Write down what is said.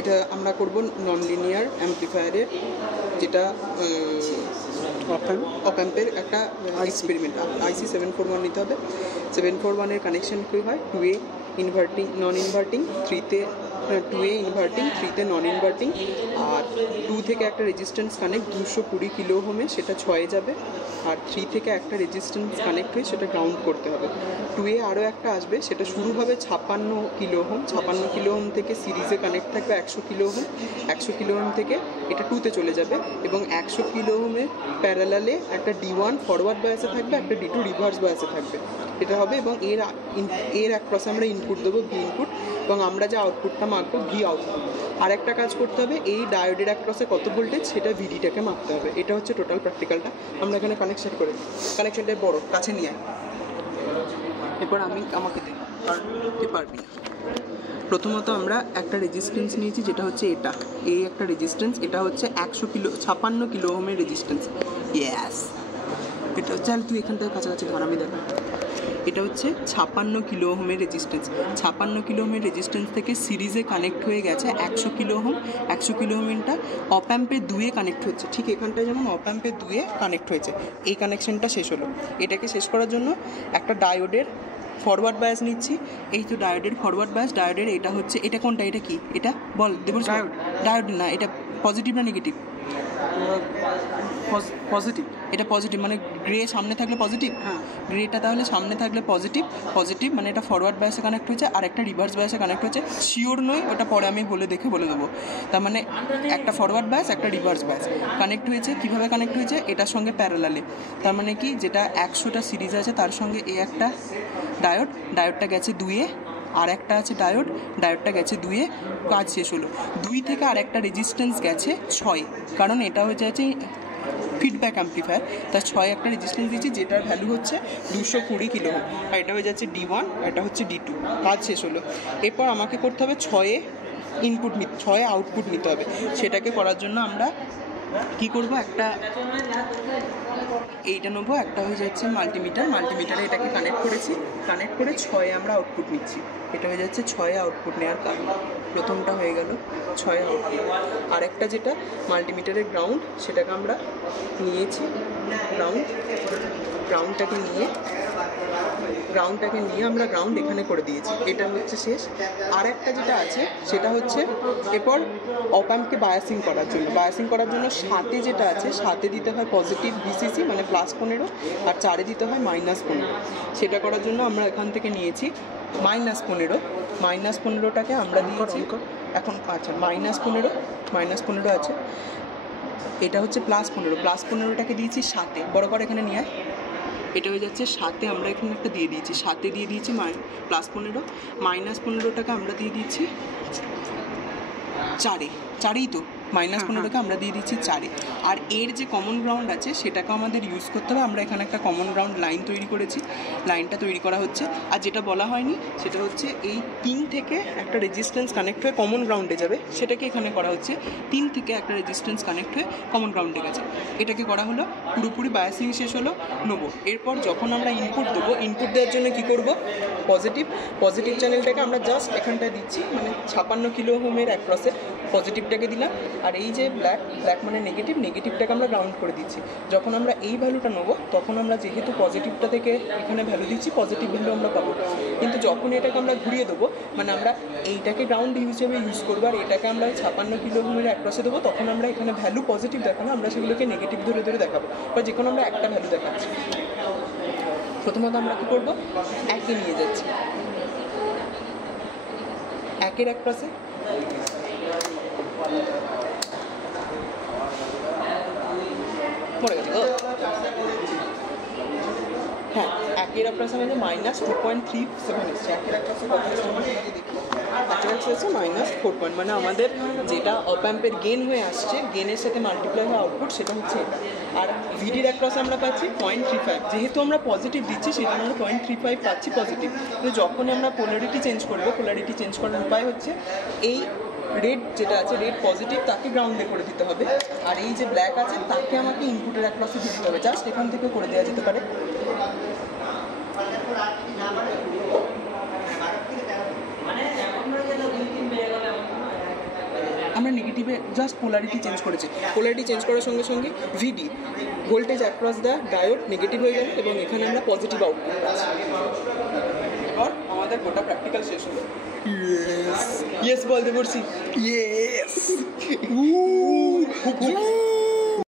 এটা আমরা করব নন লিনিয়ার অ্যাম্পলিফায়ারের, যেটা অপ্যাম্পের একটা এক্সপেরিমেন্ট। IC 741 নিতে হবে। 741-এর কানেকশন কী হয়, 2A ইনভার্টিং নন ইনভার্টিং, 3-তে 2A ইনভার্টিং, 3-তে নন ইনভার্টিং, আর 2 থেকে একটা রেজিস্ট্যান্স কানেক্ট 220 কিলো ওহমে, সেটা 6-এ যাবে। আর 3 থেকে একটা রেজিস্ট্যান্স কানেক্ট হয়ে সেটা গ্রাউন্ড করতে হবে। 2A আরও একটা আসবে, সেটা শুরু হবে 56 কিলো ওহম। 56 কিলো ওহম থেকে সিরিজে কানেক্ট থাকবে 100 কিলো ওহম। 100 কিলো ওহম থেকে এটা 2-তে চলে যাবে, এবং 100 কিলো ওহমের প্যারালালে একটা D1 ফরওয়ার্ড বায়াসে থাকবে, একটা D2 রিভার্স বায়াসে থাকবে। এটা হবে, এবং এর অ্যাক্রসে আমরা ইনপুট দেবো, ভি ইনপুট, এবং আমরা যে আউটপুটটা মাপবো ভি আউটপুট। আর একটা কাজ করতে হবে, এই ডায়োডের অ্যাক্রসে কত ভোল্টেজ সেটা ভিডিটাকে মাপতে হবে। এটা হচ্ছে টোটাল প্র্যাকটিক্যালটা। আমরা এখানে কানেকশন করে দিই, কানেকশনটা বড় কাছে নিয়ে আয়। এরপর আমাকে দে, কারণ তুই পারবি না। প্রথমত আমরা একটা রেজিস্ট্যান্স নিয়েছি, যেটা হচ্ছে এটা, এই একটা রেজিস্ট্যান্স, এটা হচ্ছে 56 কিলো ওহমের রেজিস্ট্যান্স। ইয়েস, এটা হচ্ছে, তুই এখান থেকে কাছাকাছি ধর, আমি দেখা। এটা হচ্ছে 56 কিলো ওহমের রেজিস্ট্যান্স। 56 কিলো ওহমের রেজিস্ট্যান্স থেকে সিরিজে কানেক্ট হয়ে গেছে 100 কিলো ওহম। 100 কিলো ওহমটা অপ্যাম্পের 2-এ কানেক্ট হচ্ছে, ঠিক এখানটায় যেমন অপ্যাম্পের 2-এ কানেক্ট হয়েছে। এই কানেকশনটা শেষ হলো। এটাকে শেষ করার জন্য একটা ডায়োডের ফরওয়ার্ড বায়াস নিচ্ছি। এই তো ডায়োডের ফরওয়ার্ড বায়াস, ডায়োডের এটা হচ্ছে, এটা কোনটা, এটা কি, এটা বল দেবো। ডায়োড না, এটা পজিটিভ না নেগেটিভ? পজিটিভ। এটা পজিটিভ, মানে গ্রে সামনে থাকলে পজিটিভ। হ্যাঁ, গ্রেটা তাহলে সামনে থাকলে পজিটিভ, মানে এটা ফরওয়ার্ড বায়াসে কানেক্ট হয়েছে, আর একটা রিভার্স বায়াসে কানেক্ট হয়েছে। শিওর নই, ওটা পরে আমি বলে দেবো। তার মানে একটা ফরওয়ার্ড বায়াস, একটা রিভার্স বায়াস কানেক্ট হয়েছে। কীভাবে কানেক্ট হয়েছে, এটার সঙ্গে প্যারালালে। তার মানে কি, যেটা 100টা সিরিজ আছে তার সঙ্গে এই একটা ডায়োডটা গেছে 2-এ, আর একটা আছে ডায়োডটা গেছে 2-এ। কাজ শেষ হলো। 2 থেকে আর একটা রেজিস্ট্যান্স গেছে 6, কারণ এটা হয়ে যাচ্ছে ফিডব্যাক অ্যাম্পলিফায়ার, তার 6 একটা রেজিস্ট্যান্স দিচ্ছি, যেটার ভ্যালু হচ্ছে 220 কিলো ওহম, আর এটা হয়ে যাচ্ছে D1, এটা হচ্ছে D2। কাজ শেষ হলো। এরপর আমাকে করতে হবে 6-এ ইনপুট 6-এ আউটপুট নিতে হবে। সেটাকে করার জন্য আমরা কি করব, একটা এইটা নেবো, একটা হয়ে যাচ্ছে মাল্টিমিটারে এটাকে কানেক্ট করেছি। কানেক্ট করে 6-এ আমরা আউটপুট নিচ্ছি। এটা হয়ে যাচ্ছে 6-এ আউটপুট নেওয়ার কারণ। প্রথমটা হয়ে গেল 6-এ আউটপুট। আরেকটা যেটা মাল্টিমিটারের গ্রাউন্ড, সেটাকে আমরা নিয়েছি। গ্রাউন্ডটাকে নিয়ে আমরা গ্রাউন্ড এখানে করে দিয়েছি। এটা হচ্ছে শেষ। আর একটা যেটা আছে সেটা হচ্ছে এরপর অপ্যাম্পকে বায়াসিং করার জন্য 7-এ যেটা আছে, 7-এ দিতে হয় পজিটিভ ভিসিসি, মানে +15, আর 4-এ দিতে হয় -15। সেটা করার জন্য আমরা এখান থেকে নিয়েছি -15টাকে আমরা দিয়েছি এখন। আচ্ছা, -15 আছে, এটা হচ্ছে +15টাকে দিয়েছি 7-এ। বড় করে এখানে নিয়ে আয়। এটা হয়ে যাচ্ছে 7-এ, আমরা এখানে একটা দিয়ে দিয়েছি, 7-এ দিয়ে দিয়েছি +15। -15টাকে আমরা দিয়ে দিয়েছি 4-এই তো, -15টাকে আমরা দিয়ে দিচ্ছি 4-এ। আর এর যে কমন গ্রাউন্ড আছে সেটাকে আমাদের ইউজ করতে হবে। আমরা এখানে একটা কমন গ্রাউন্ড লাইন তৈরি করেছি, লাইনটা তৈরি করা হচ্ছে। আর যেটা বলা হয়নি সেটা হচ্ছে এই 3 থেকে একটা রেজিস্ট্যান্স কানেক্ট হয়ে কমন গ্রাউন্ডে যাবে, সেটাকে এখানে করা হচ্ছে। 3 থেকে একটা রেজিস্ট্যান্স কানেক্ট হয়ে কমন গ্রাউন্ডে গেছে, এটাকে করা হলো। পুরোপুরি বায়াসিং শেষ হলো, নেবো। এরপর যখন আমরা ইনপুট দেবো, ইনপুট দেওয়ার জন্য কী করবো, পজিটিভ চ্যানেলটাকে আমরা জাস্ট এখানটায় দিচ্ছি, মানে 56 কিলো ওহমের অ্যাক্রসে পজিটিভটাকে দিলাম। আর এই যে ব্ল্যাক মানে নেগেটিভটাকে আমরা গ্রাউন্ড করে দিচ্ছি। যখন আমরা এই ভ্যালুটা নেবো, তখন আমরা যেহেতু পজিটিভটা থেকে এখানে ভ্যালু দিচ্ছি, পজিটিভ ভ্যালু আমরা পাবো। কিন্তু যখন এটাকে আমরা ঘুরিয়ে দেবো, মানে আমরা এইটাকে গ্রাউন্ড হিসেবে ইউজ করবো, আর এটাকে আমরা 56 কিলো ওহমের অ্যাক্রসে দেবো, তখন আমরা এখানে ভ্যালু পজিটিভ দেখানো, আমরা সেগুলোকে নেগেটিভ ধরে দেখাবো, বা যে কোনো আমরা একটা ভ্যালু দেখাচ্ছি। প্রথমত আমরা কী করবো, 1-এ নিয়ে যাচ্ছি, 1-এর অ্যাক্রসে পড়ে গেছে। হ্যাঁ, 1-এর অ্যাক্রসে আমাদের -2.37 এসছে। 1-এর অ্যাক্রসে কত এসছে দেখি, অ্যাক্রসে হচ্ছে -4, মানে আমাদের যেটা অপ্যাম্পের গেন হয়ে আসছে, গেনের সাথে মাল্টিপ্লাই হয়ে আউটপুট, সেটা হচ্ছে এটা। আর ভিডির অ্যাক্রসে আমরা পাচ্ছি 0.35। যেহেতু আমরা পজিটিভ দিচ্ছি, সেটা আমরা 0.35 পাচ্ছি পজিটিভ। কিন্তু যখনই আমরা পোলারিটি চেঞ্জ করার উপায় হচ্ছে এই রেড যেটা আছে, রেড পজিটিভ, তাকে গ্রাউন্ডে করে দিতে হবে। আর এই যে ব্ল্যাক আছে, তাকে আমাকে ইনপুটের অ্যাক্রসে দিতে হবে। জাস্ট এখান থেকে করে দেওয়া যেতে পারে। আমরা নেগেটিভে জাস্ট পোলারিটি চেঞ্জ করেছি, পোলারিটি চেঞ্জ করার সঙ্গে সঙ্গে VD voltage across the diode negative হয়ে গেল এবং এখানে আমরা পজিটিভ আউটপুট পাচ্ছি। এবার আমাদের গোটা প্র্যাকটিক্যাল শেষ হলো। ইয়েস বলতে পারছি, ইয়েস।